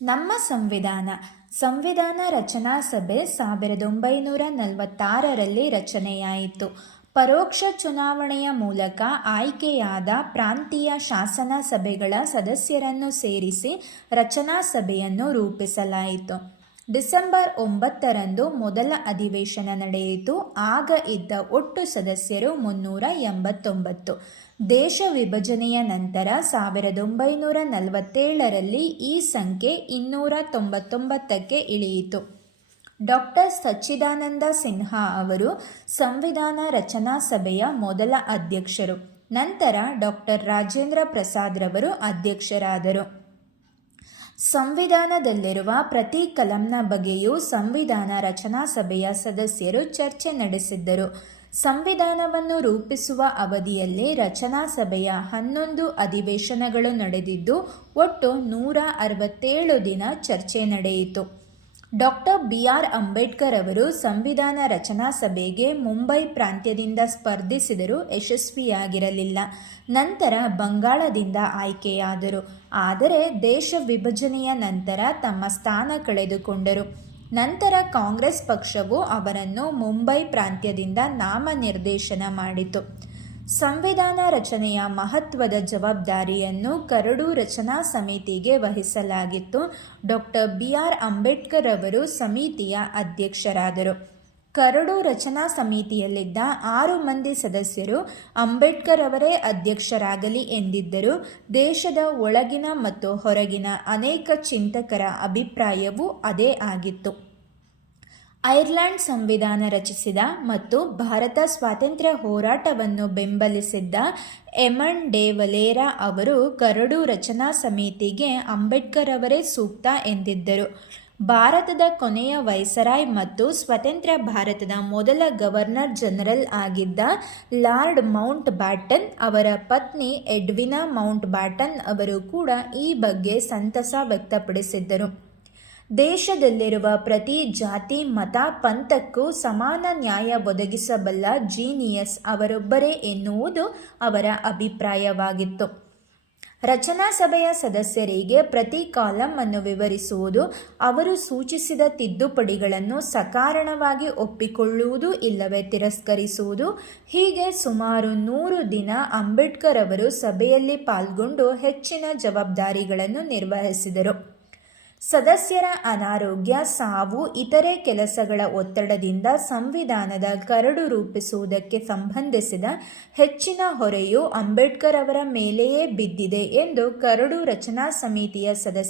ನಮ್ಮ ಸಂವಿಧಾನ. ಸಂವಿಧಾನ ರಚನಾ ಸಭೆ ಸಾವಿರದ ಒಂಬೈನೂರ ನಲವತ್ತಾರರಲ್ಲಿ ರಚನೆಯಾಯಿತು. ಪರೋಕ್ಷ ಚುನಾವಣೆಯ ಮೂಲಕ ಆಯ್ಕೆಯಾದ ಪ್ರಾಂತೀಯ ಶಾಸನ ಸಭೆಗಳ ಸದಸ್ಯರನ್ನು ಸೇರಿಸಿ ರಚನಾ ಸಭೆಯನ್ನು ರೂಪಿಸಲಾಯಿತು. ಡಿಸೆಂಬರ್ ಒಂಬತ್ತರಂದು ಮೊದಲ ಅಧಿವೇಶನ ನಡೆಯಿತು. ಆಗ ಇದ್ದ ಒಟ್ಟು ಸದಸ್ಯರು ಮುನ್ನೂರ ಎಂಬತ್ತೊಂಬತ್ತು. ದೇಶ ವಿಭಜನೆಯ ನಂತರ ಸಾವಿರದ ಒಂಬೈನೂರ ನಲವತ್ತೇಳರಲ್ಲಿ ಈ ಸಂಖ್ಯೆ ಇನ್ನೂರ ತೊಂಬತ್ತೊಂಬತ್ತಕ್ಕೆ ಇಳಿಯಿತು. ಡಾಕ್ಟರ್ ಸಚ್ಚಿದಾನಂದ ಸಿನ್ಹಾ ಅವರು ಸಂವಿಧಾನ ರಚನಾ ಸಭೆಯ ಮೊದಲ ಅಧ್ಯಕ್ಷರು. ನಂತರ ಡಾಕ್ಟರ್ ರಾಜೇಂದ್ರ ಪ್ರಸಾದ್ರವರು ಅಧ್ಯಕ್ಷರಾದರು. ಸಂವಿಧಾನದಲ್ಲಿರುವ ಪ್ರತಿ ಕಲಂನ ಬಗ್ಗೆಯೂ ಸಂವಿಧಾನ ರಚನಾ ಸಭೆಯ ಸದಸ್ಯರು ಚರ್ಚೆ ನಡೆಸಿದ್ದರು. ಸಂವಿಧಾನವನ್ನು ರೂಪಿಸುವ ಅವಧಿಯಲ್ಲಿ ರಚನಾ ಸಭೆಯ ಹನ್ನೊಂದು ಅಧಿವೇಶನಗಳು ನಡೆದಿದ್ದು, ಒಟ್ಟು ನೂರ ಅರವತ್ತೇಳು ದಿನ ಚರ್ಚೆ ನಡೆಯಿತು. ಡಾಕ್ಟರ್ ಬಿ ಆರ್ ಅಂಬೇಡ್ಕರ್ ಅವರು ಸಂವಿಧಾನ ರಚನಾ ಸಭೆಗೆ ಮುಂಬೈ ಪ್ರಾಂತ್ಯದಿಂದ ಸ್ಪರ್ಧಿಸಿದರೂ ಯಶಸ್ವಿಯಾಗಿರಲಿಲ್ಲ. ನಂತರ ಬಂಗಾಳದಿಂದ ಆಯ್ಕೆಯಾದರು. ಆದರೆ ದೇಶ ವಿಭಜನೆಯ ನಂತರ ತಮ್ಮ ಸ್ಥಾನ ಕಳೆದುಕೊಂಡರು. ನಂತರ ಕಾಂಗ್ರೆಸ್ ಪಕ್ಷವು ಅವರನ್ನು ಮುಂಬೈ ಪ್ರಾಂತ್ಯದಿಂದ ನಾಮನಿರ್ದೇಶನ ಮಾಡಿತು. ಸಂವಿಧಾನ ರಚನೆಯ ಮಹತ್ವದ ಜವಾಬ್ದಾರಿಯನ್ನು ಕರಡು ರಚನಾ ಸಮಿತಿಗೆ ವಹಿಸಲಾಗಿತ್ತು. ಡಾಕ್ಟರ್ ಬಿ ಆರ್ ಅಂಬೇಡ್ಕರ್ ಅವರು ಸಮಿತಿಯ ಅಧ್ಯಕ್ಷರಾದರು. ಕರಡು ರಚನಾ ಸಮಿತಿಯಲ್ಲಿದ್ದ ಆರು ಮಂದಿ ಸದಸ್ಯರು ಅಂಬೇಡ್ಕರ್ ಅವರೇ ಅಧ್ಯಕ್ಷರಾಗಲಿ ಎಂದಿದ್ದರು. ದೇಶದ ಒಳಗಿನ ಮತ್ತು ಹೊರಗಿನ ಅನೇಕ ಚಿಂತಕರ ಅಭಿಪ್ರಾಯವೂ ಅದೇ ಆಗಿತ್ತು. ಐರ್ಲೆಂಡ್ ಸಂವಿಧಾನ ರಚಿಸಿದ ಮತ್ತು ಭಾರತ ಸ್ವಾತಂತ್ರ್ಯ ಹೋರಾಟವನ್ನು ಬೆಂಬಲಿಸಿದ್ದ ಎಮನ್ ಡೆ ವಲೇರಾ ಅವರು ಕರಡು ರಚನಾ ಸಮಿತಿಗೆ ಅಂಬೇಡ್ಕರ್ ಅವರೇ ಸೂಕ್ತ ಎಂದಿದ್ದರು. ಭಾರತದ ಕೊನೆಯ ವೈಸರಾಯ್ ಮತ್ತು ಸ್ವತಂತ್ರ ಭಾರತದ ಮೊದಲ ಗವರ್ನರ್ ಜನರಲ್ ಆಗಿದ್ದ ಲಾರ್ಡ್ ಮೌಂಟ್ ಬ್ಯಾಟನ್ ಅವರ ಪತ್ನಿ ಎಡ್ವಿನಾ ಮೌಂಟ್ ಬ್ಯಾಟನ್ ಅವರು ಕೂಡ ಈ ಬಗ್ಗೆ ಸಂತಸ ವ್ಯಕ್ತಪಡಿಸಿದ್ದರು. ದೇಶದಲ್ಲಿರುವ ಪ್ರತಿ ಜಾತಿ, ಮತ, ಪಂಥಕ್ಕೂ ಸಮಾನ ನ್ಯಾಯ ಒದಗಿಸಬಲ್ಲ ಜೀನಿಯಸ್ ಅವರೊಬ್ಬರೇ ಎನ್ನುವುದು ಅವರ ಅಭಿಪ್ರಾಯವಾಗಿತ್ತು. ರಚನಾ ಸಭೆಯ ಸದಸ್ಯರಿಗೆ ಪ್ರತಿ ಕಾಲಂ ಅನ್ನು ವಿವರಿಸುವುದು, ಅವರು ಸೂಚಿಸಿದ ತಿದ್ದುಪಡಿಗಳನ್ನು ಸಕಾರಣವಾಗಿ ಒಪ್ಪಿಕೊಳ್ಳುವುದು ಇಲ್ಲವೇ ತಿರಸ್ಕರಿಸುವುದು, ಹೀಗೆ ಸುಮಾರು ನೂರು ದಿನ ಅಂಬೇಡ್ಕರ್ ಅವರು ಸಭೆಯಲ್ಲಿ ಪಾಲ್ಗೊಂಡು ಹೆಚ್ಚಿನ ಜವಾಬ್ದಾರಿಗಳನ್ನು ನಿರ್ವಹಿಸಿದರು. ಸದಸ್ಯರ ಅನಾರೋಗ್ಯ, ಸಾವು, ಇತರೆ ಕೆಲಸಗಳ ಒತ್ತಡದಿಂದ ಸಂವಿಧಾನದ ಕರಡು ರೂಪಿಸುವುದಕ್ಕೆ ಸಂಬಂಧಿಸಿದ ಹೆಚ್ಚಿನ ಹೊರೆಯು ಅಂಬೇಡ್ಕರ್ ಅವರ ಮೇಲೆಯೇ ಬಿದ್ದಿದೆ ಎಂದು ಕರಡು ರಚನಾ ಸಮಿತಿಯ ಸದಸ್ಯ